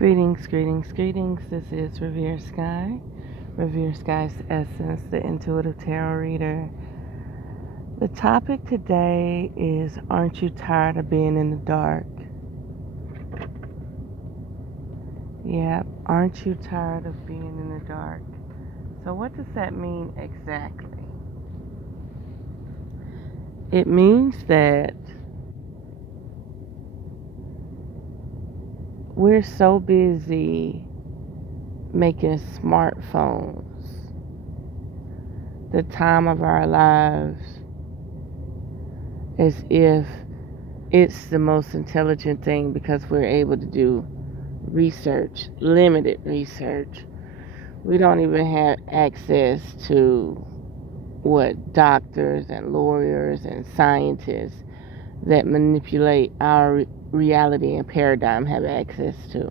Greetings, greetings, greetings. This is Revere Sky, Revere Skyes Essence, the intuitive tarot reader. The topic today is, aren't you tired of being in the dark? Yeah, aren't you tired of being in the dark? So what does that mean exactly? It means that we're so busy making smartphones the time of our lives as if it's the most intelligent thing because we're able to do research, limited research. We don't even have access to what doctors and lawyers and scientists that manipulate our reality and paradigm have access to.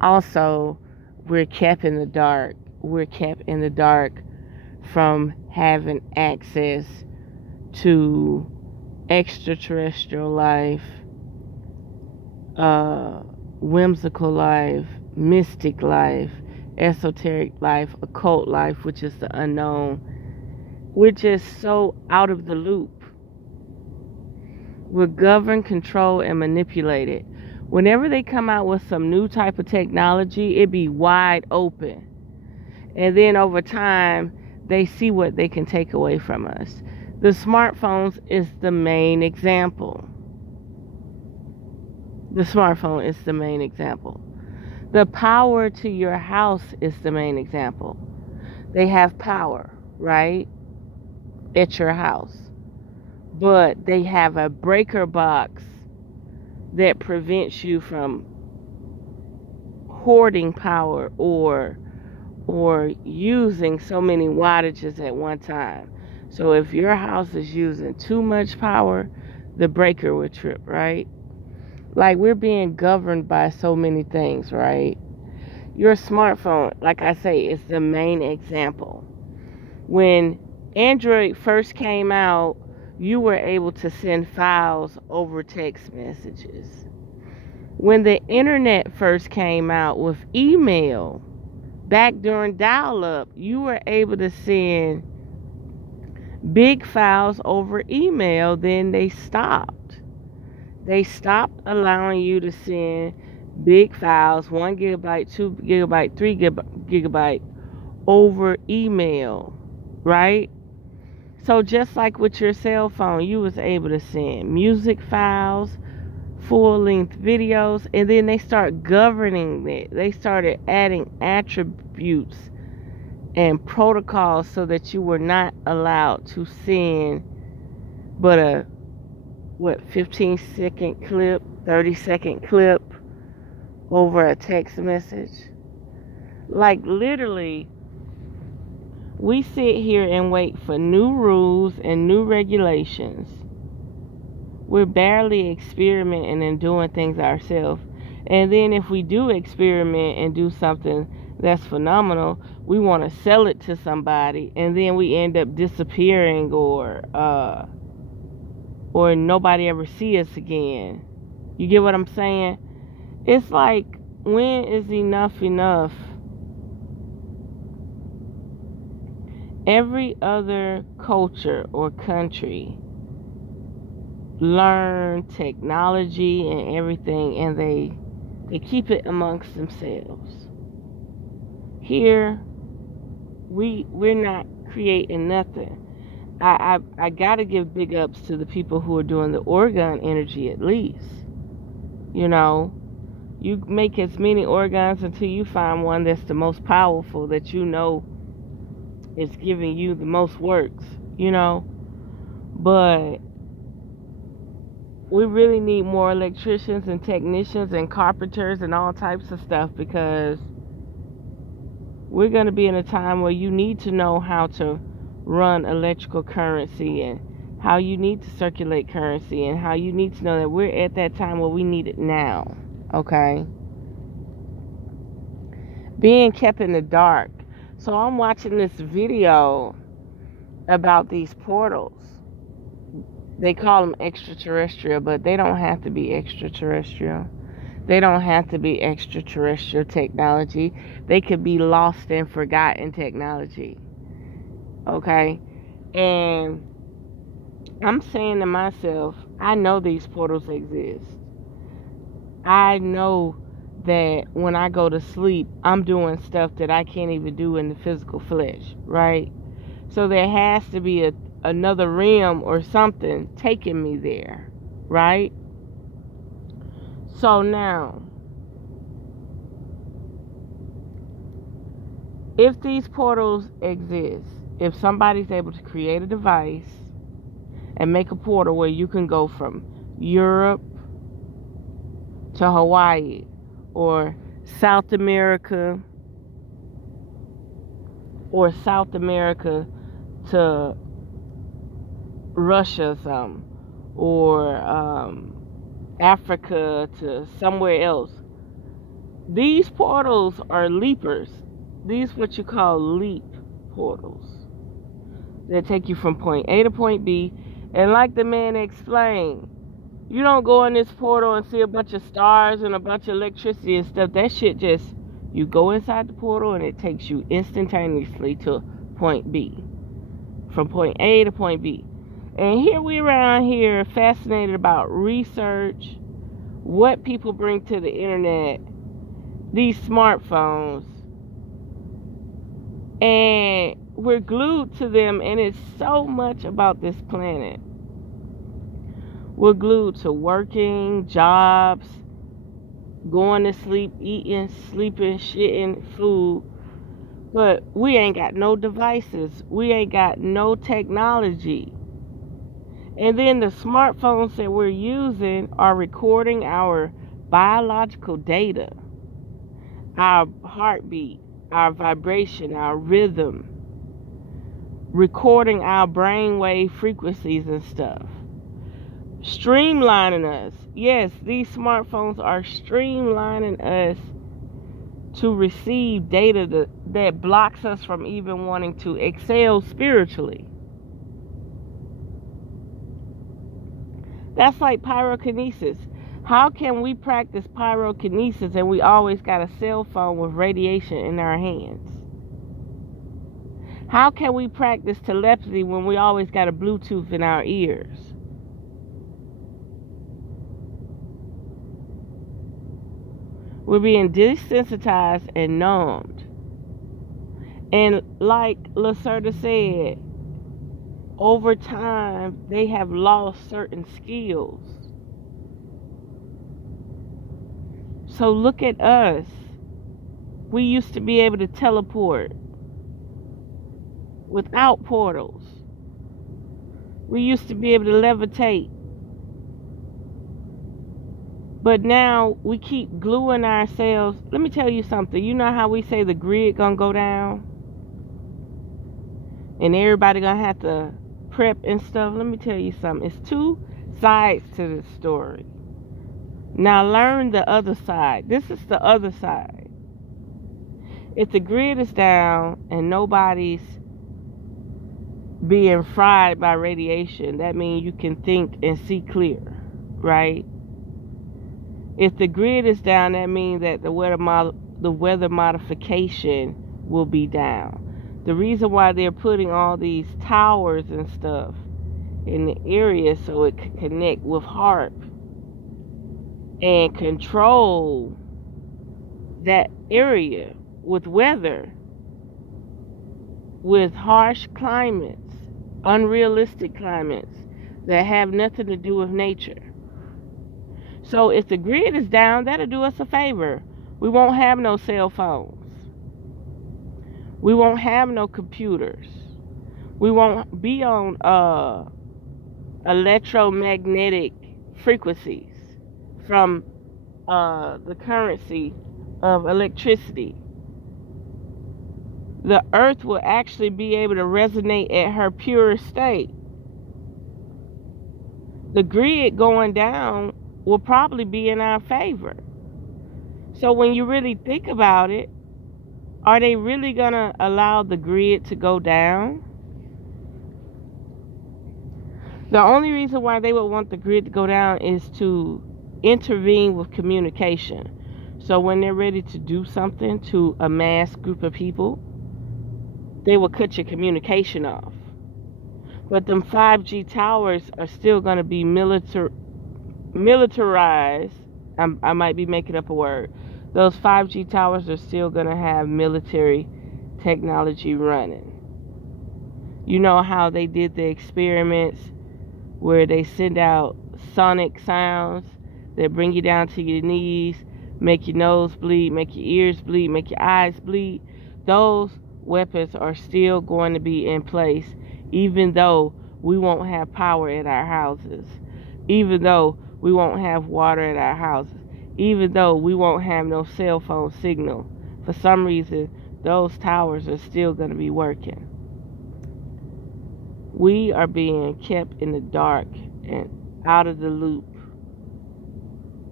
Also, we're kept in the dark. We're kept in the dark from having access to extraterrestrial life, whimsical life, mystic life, esoteric life, occult life, which is the unknown. We're just so out of the loop. We're governed, controlled, and manipulated. Whenever they come out with some new type of technology, it be wide open. And then over time, they see what they can take away from us. The smartphones is the main example. The smartphone is the main example. The power to your house is the main example. They have power, right, at your house. But they have a breaker box that prevents you from hoarding power or using so many wattages at one time. So if your house is using too much power, the breaker will trip, right? Like, we're being governed by so many things, right? Your smartphone, like I say, is the main example. When Android first came out, you were able to send files over text messages. When the internet first came out with email, back during dial-up, you were able to send big files over email. Then they stopped. They stopped allowing you to send big files, 1 gigabyte, 2 gigabyte, 3 gigabyte over email, right? So just like with your cell phone, you was able to send music files, full-length videos, and then they start governing it. They started adding attributes and protocols so that you were not allowed to send but a 15-second clip, 30-second clip over a text message. Like, literally, we sit here and wait for new rules and new regulations. We're barely experimenting and doing things ourselves. And then if we do experiment and do something that's phenomenal, we want to sell it to somebody, and then we end up disappearing or nobody ever see us again. You get what I'm saying? It's like, when is enough enough? Every other culture or country learn technology and everything, and they keep it amongst themselves. Here, we're not creating nothing. I gotta give big ups to the people who are doing the organ energy, at least. You know, you make as many organs until you find one that's the most powerful, that you know is giving you the most works, you know. But we really need more electricians and technicians and carpenters and all types of stuff, because we're going to be in a time where you need to know how to run electrical currency, and how you need to circulate currency, and how you need to know that we're at that time where we need it now, okay? Being kept in the dark. So I'm watching this video about these portals. They call them extraterrestrial, but they don't have to be extraterrestrial. They don't have to be extraterrestrial technology. They could be lost and forgotten technology. Okay? And I'm saying to myself, I know these portals exist. I know that when I go to sleep, I'm doing stuff that I can't even do in the physical flesh, right? So there has to be another realm or something taking me there, right? So now, if these portals exist, if somebody's able to create a device and make a portal where you can go from Europe to Hawaii or South America to Russia or Africa to somewhere else. These portals are leapers. These what you call leap portals. They take you from point A to point B. And like the man explained, you don't go in this portal and see a bunch of stars and a bunch of electricity and stuff. That shit just, you go inside the portal and it takes you instantaneously to point B. From point A to point B. And here we around here fascinated about research, what people bring to the internet, these smartphones, and we're glued to them, and it's so much about this planet. We're glued to working, jobs, going to sleep, eating, sleeping, shitting, food, but we ain't got no devices. We ain't got no technology. And then the smartphones that we're using are recording our biological data, our heartbeat, our vibration, our rhythm, recording our brainwave frequencies and stuff, streamlining us. Yes, these smartphones are streamlining us to receive data that blocks us from even wanting to excel spiritually. That's like pyrokinesis. How can we practice pyrokinesis and we always got a cell phone with radiation in our hands? How can we practice telepathy when we always got a Bluetooth in our ears? We're being desensitized and numbed. And like Lacerda said, over time, they have lost certain skills. So look at us. We used to be able to teleport without portals. We used to be able to levitate. But now we keep gluing ourselves. Let me tell you something. You know how we say the grid gonna go down? And everybody gonna have to prep and stuff. Let me tell you something. It's two sides to this story. Now learn the other side. This is the other side. If the grid is down and nobody's being fried by radiation, that means you can think and see clear, right? If the grid is down, that means that the weather modification will be down. The reason why they're putting all these towers and stuff in the area so it can connect with HARP and control that area with weather, with harsh climates, unrealistic climates that have nothing to do with nature. So if the grid is down, that'll do us a favor. We won't have no cell phones. We won't have no computers. We won't be on electromagnetic frequencies from the currency of electricity. The earth will actually be able to resonate at her pure state. The grid going down will probably be in our favor. So when you really think about it, are they really going to allow the grid to go down? The only reason why they would want the grid to go down is to intervene with communication. So when they're ready to do something to a mass group of people, they will cut your communication off. But them 5G towers are still going to be militarized. I might be making up a word. Those 5G towers are still going to have military technology running. You know how they did the experiments where they send out sonic sounds that bring you down to your knees, make your nose bleed, make your ears bleed, make your eyes bleed? Those weapons are still going to be in place, even though we won't have power at our houses, even though we won't have water at our houses, even though we won't have no cell phone signal. For some reason, those towers are still going to be working. We are being kept in the dark and out of the loop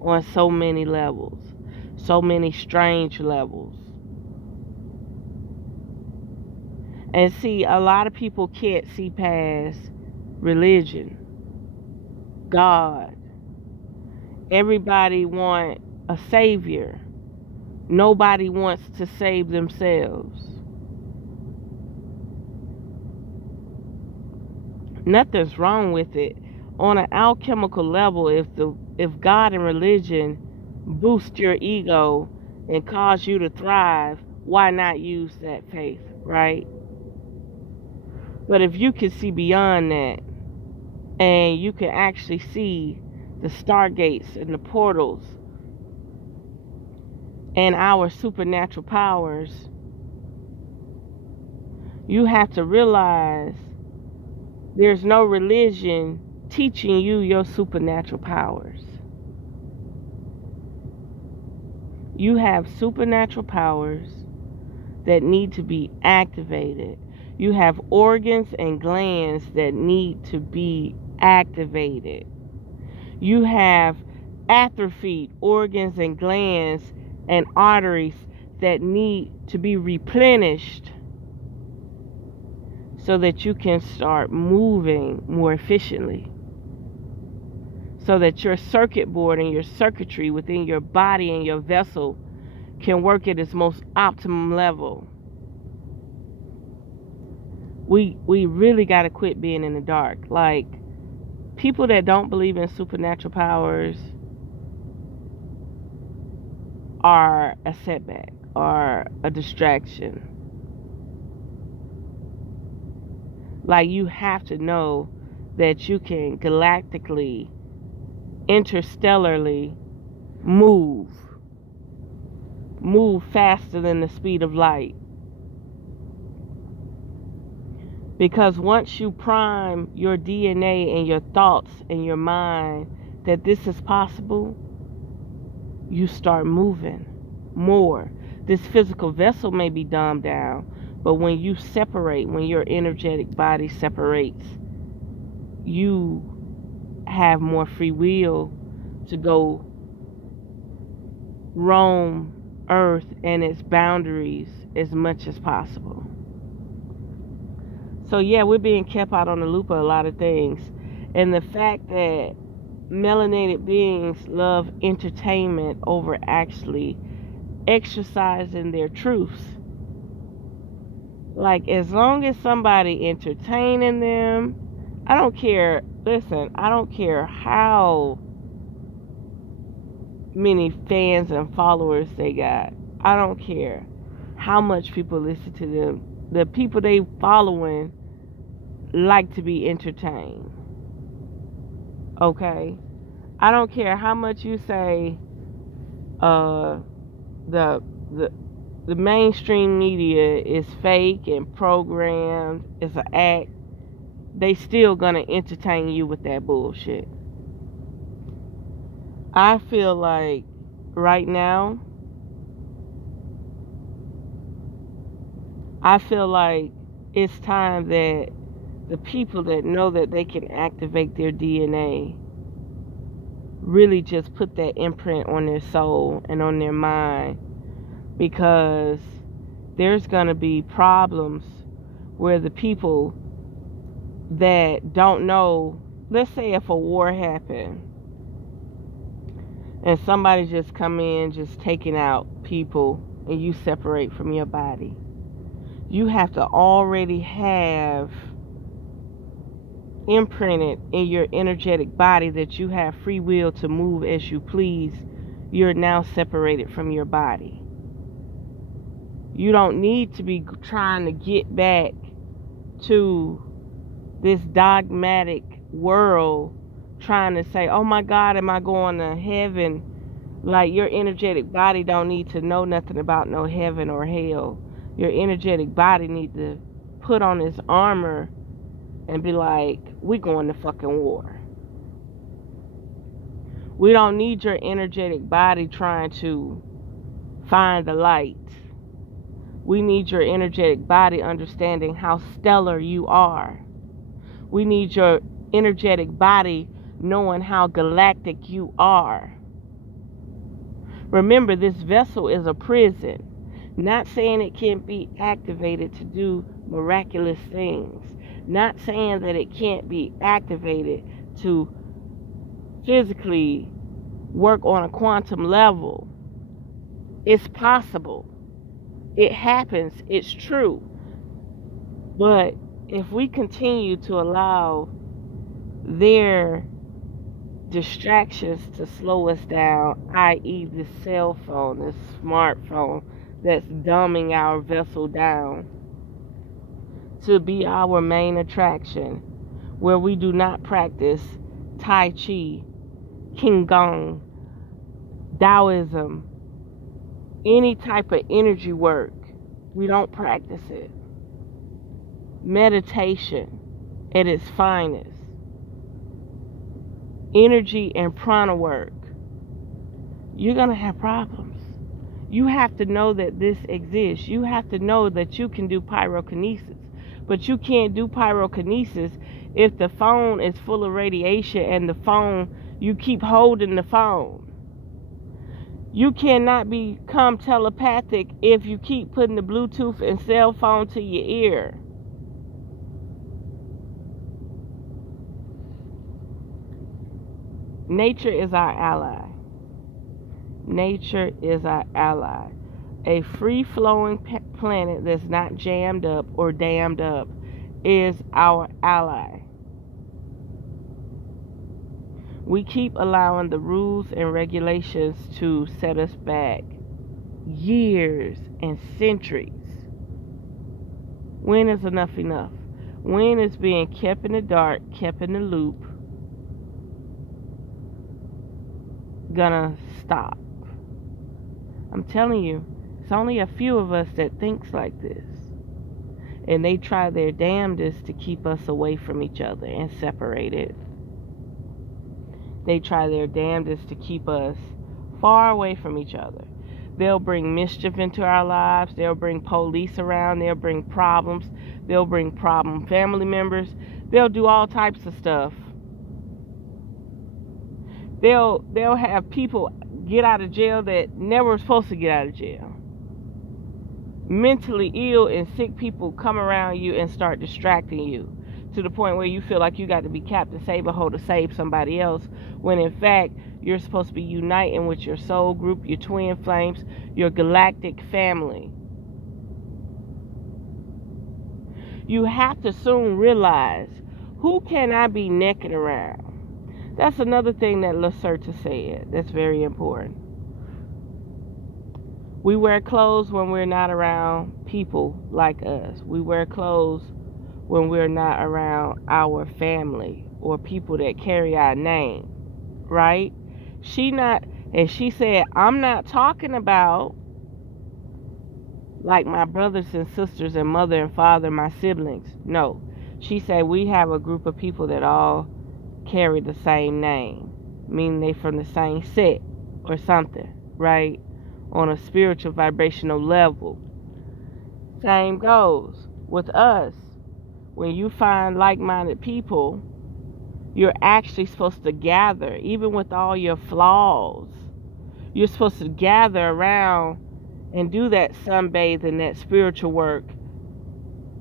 on so many levels, so many strange levels. And see, a lot of people can't see past religion, God. Everybody wants a savior. Nobody wants to save themselves. Nothing's wrong with it. On an alchemical level, if God and religion boost your ego and cause you to thrive, why not use that faith, right? But if you can see beyond that, and you can actually see the stargates and the portals and our supernatural powers, you have to realize there's no religion teaching you your supernatural powers. You have supernatural powers that need to be activated. You have organs and glands that need to be activated. You have atrophied organs and glands and arteries that need to be replenished so that you can start moving more efficiently, so that your circuit board and your circuitry within your body and your vessel can work at its most optimum level. We really got to quit being in the dark. Like, people that don't believe in supernatural powers are a setback or a distraction. Like, you have to know that you can galactically, interstellarly move faster than the speed of light. Because once you prime your DNA and your thoughts and your mind that this is possible, you start moving more. This physical vessel may be dumbed down, but when you separate, when your energetic body separates, you have more free will to go roam Earth and its boundaries as much as possible. So yeah, we're being kept out on the loop of a lot of things. And the fact that melanated beings love entertainment over actually exercising their truths. Like, as long as somebody entertaining them, I don't care. Listen, I don't care how many fans and followers they got. I don't care how much people listen to them. The people they following like to be entertained. Okay? I don't care how much you say the mainstream media is fake and programmed, it's an act. They still gonna entertain you with that bullshit. I feel like right now, I feel like it's time that the people that know that they can activate their DNA really just put that imprint on their soul and on their mind, because there's going to be problems where the people that don't know, let's say if a war happened and somebody just come in just taking out people and you separate from your body. You have to already have imprinted in your energetic body that you have free will to move as you please. You're now separated from your body. You don't need to be trying to get back to this dogmatic world trying to say, oh my God, am I going to heaven? Like, your energetic body don't need to know nothing about no heaven or hell. Your energetic body need to put on its armor and be like, we going to fucking war. We don't need your energetic body trying to find the light. We need your energetic body understanding how stellar you are. We need your energetic body knowing how galactic you are. Remember, this vessel is a prison. Not saying it can't be activated to do miraculous things. Not saying that it can't be activated to physically work on a quantum level. It's possible. It happens. It's true. But if we continue to allow their distractions to slow us down, i.e. this cell phone, this smartphone that's dumbing our vessel down to be our main attraction, where we do not practice Tai Chi, Qigong, Taoism, any type of energy work. We don't practice it. Meditation at its finest. Energy and prana work. You're going to have problems. You have to know that this exists. You have to know that you can do pyrokinesis. But you can't do pyrokinesis if the phone is full of radiation and the phone, you keep holding the phone. You cannot become telepathic if you keep putting the Bluetooth and cell phone to your ear. Nature is our ally. Nature is our ally. A free-flowing planet that's not jammed up or dammed up is our ally. We keep allowing the rules and regulations to set us back years and centuries. When is enough enough? When is being kept in the dark, kept in the loop, gonna stop? I'm telling you, it's only a few of us that thinks like this. And they try their damnedest to keep us away from each other and separated. They try their damnedest to keep us far away from each other. They'll bring mischief into our lives. They'll bring police around. They'll bring problems. They'll bring problem family members. They'll do all types of stuff. They'll have people get out of jail that never were supposed to get out of jail. Mentally ill and sick people come around you and start distracting you to the point where you feel like you got to be Captain Save-A-Ho to save somebody else, when in fact you're supposed to be uniting with your soul group, your twin flames, your galactic family. You have to soon realize, who can I be naked around? That's another thing that Lacerta said that's very important. We wear clothes when we're not around people like us. We wear clothes when we're not around our family or people that carry our name, right? And she said, I'm not talking about like my brothers and sisters and mother and father, my siblings. No. She said we have a group of people that all carry the same name, meaning they from the same set or something, right? On a spiritual vibrational level. Same goes with us. When you find like-minded people, you're actually supposed to gather, even with all your flaws. You're supposed to gather around and do that sunbathing, that spiritual work,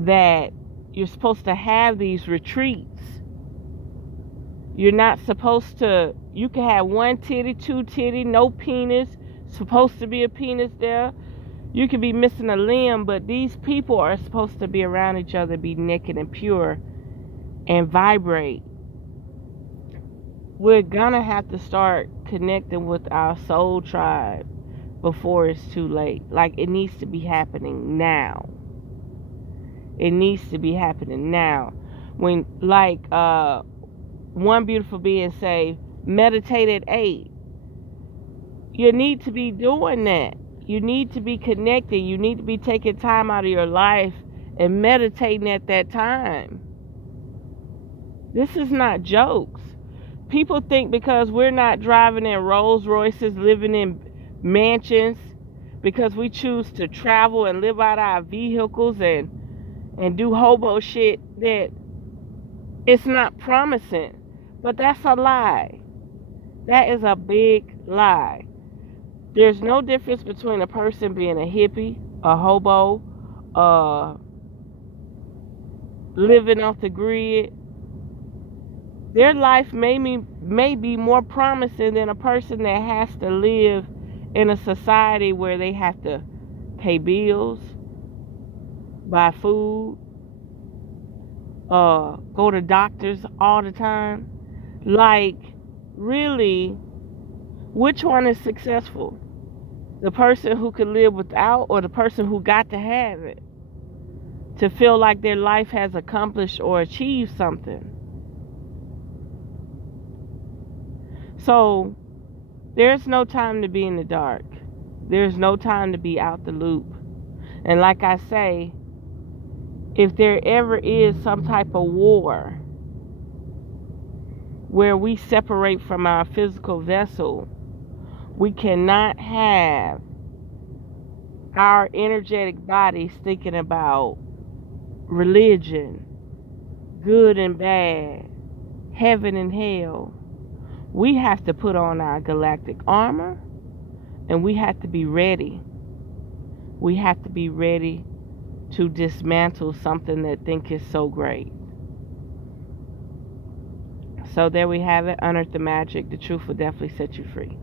that you're supposed to have these retreats. You're not supposed to, You can have one titty, two titty, no penis, supposed to be a penis there. You could be missing a limb, but these people are supposed to be around each other, be naked and pure, and vibrate. We're gonna have to start connecting with our soul tribe before it's too late. Like, it needs to be happening now. It needs to be happening now. When, like, one beautiful being say, meditate at 8. You need to be doing that. You need to be connected. You need to be taking time out of your life and meditating at that time. This is not jokes. People think because we're not driving in Rolls Royces, living in mansions, because we choose to travel and live out our vehicles and do hobo shit, that it's not promising. But that's a lie. That is a big lie. There's no difference between a person being a hippie, a hobo, living off the grid. Their life may be more promising than a person that has to live in a society where they have to pay bills, buy food, go to doctors all the time. Like, really, which one is successful? The person who could live without, or the person who got to have it to feel like their life has accomplished or achieved something? So there's no time to be in the dark. There's no time to be out the loop. And like I say, if there ever is some type of war where we separate from our physical vessel, we cannot have our energetic bodies thinking about religion, good and bad, heaven and hell. We have to put on our galactic armor, and we have to be ready. We have to be ready to dismantle something that think is so great. So there we have it. Unearth the magic. The truth will definitely set you free.